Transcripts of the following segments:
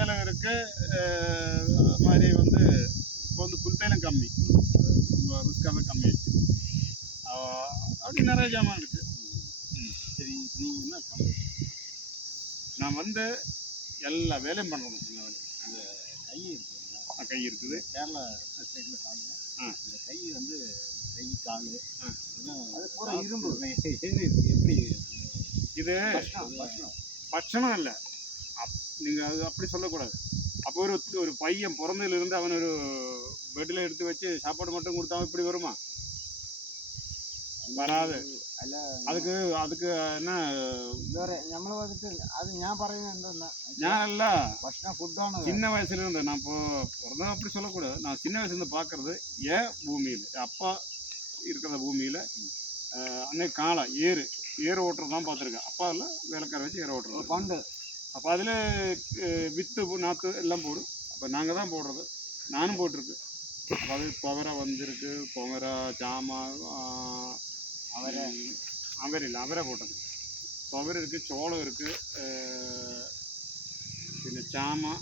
ஏலம் இருக்கு. மாதிரி வந்து இப்போ வந்து புல்தேலம் கம்மி, ரொம்ப ரிஸ்காக கம்மி ஆச்சு. அப்படி நிறைய ஜாமான் இருக்கு. சரி, நீங்கள் என்ன பண்ணுறது? நான் வந்து எல்லா வேலையும் பண்ணணும். இந்த கை இருக்குங்களா? கை இருக்குது. கேரளா சைடில் பாருங்க, இந்த கை வந்து கை கால் அது பூரா இரும்பு எப்படி இது பட்சணம் இல்லை. நீங்கள் அது அப்படி சொல்லக்கூடாது. அப்போ ஒரு பையன் பிறந்ததுலேருந்து அவன் ஒரு பெட்டில் எடுத்து வச்சு சாப்பாடு மட்டும் கொடுத்தா இப்படி வருமா? വരാതെ அதுக்கு என்ன നമ്മള് വന്നിട്ട് അത് ഞാൻ പറയുന്നത് എന്താ, ഞാനല്ല ഭക്ഷണം ഫുഡാണ്. சின்ன வயசுல இருந்து நான் இப்போ பிறந்தா அப்படி சொல்லக்கூடாது. நான் சின்ன வயசுல இருந்து பார்க்கறது ஏன் பூமியில் அப்பா இருக்கிற பூமியில் அன்னைக்கு காளை ஏறு ஓட்டுறது தான் பார்த்துருக்கேன். அப்பா இல்லை, வேலைக்கார வச்சு ஏறு ஓட்டுறது பண்டு. அப்போ அதில் வித்து நாற்று எல்லாம் போடும். அப்போ நாங்கள் தான் போடுறது, நானும் போட்டிருக்கு. அப்போ அது துவரை வந்திருக்கு, துவரை ஜாமா அவரை போட்டது. துவரை இருக்குது, சோளம் இருக்குது, പിന്നെ ചാമ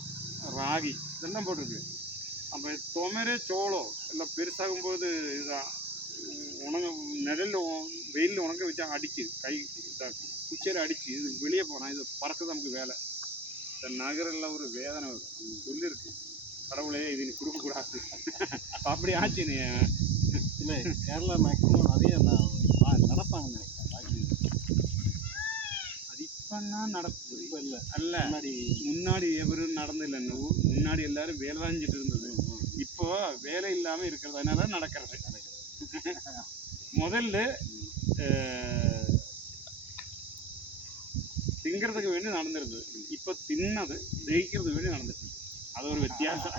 ராகி இதெல்லாம் போட்டிருக்கு. அப்போ துவரை சோளம் எல்லாம் பெருசாகும்போது இதான் நிழலில் வெயிலில் உணங்க வச்சா அடிச்சு கை இதாக்கும், குச்சியில் அடிச்சு இது வெளியே போனால் இது பறக்குது நமக்கு வேலை. இந்த நகரெல்லாம் ஒரு வேதனை வரும். சொல்லியிருக்கு கடவுளே இது நீ கொடுக்கக்கூடாது. அப்படி ஆச்சு. நீ இல்லை, கேரளா மேக்ஸிமம் நிறைய நடப்பாங்கன்னு நினைக்கிறேன். அது இப்போன்னா நடக்குது. இப்போ இல்லை, அல்ல முன்னாடி எவரும் நடந்தில்லை. முன்னாடி எல்லாரும் வேலை செஞ்சுட்டு இருந்தது. இப்போ வேலை இல்லாமல் இருக்கிறதுனால நடக்கிறது. முதல்ல திங்கிறதுக்கு வேண்டி நடந்துருது. இப்போ தின்னது ஜெயிக்கிறதுக்கு வேண்டி நடந்துருக்கு. அது ஒரு வித்தியாசம்.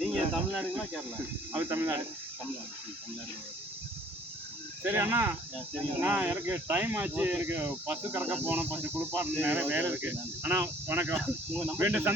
நீங்கள் தமிழ்நாடுங்களா கேரளா? அது தமிழ்நாடு. தமிழ்நாடு. சரி அண்ணா, நான் எனக்கு டைம் ஆச்சு. எனக்கு பசு கறக்க போனோம், பசு குளிப்பாட்டு நிறைய வேலை இருக்கு. அண்ணா வணக்கம். மீண்டும்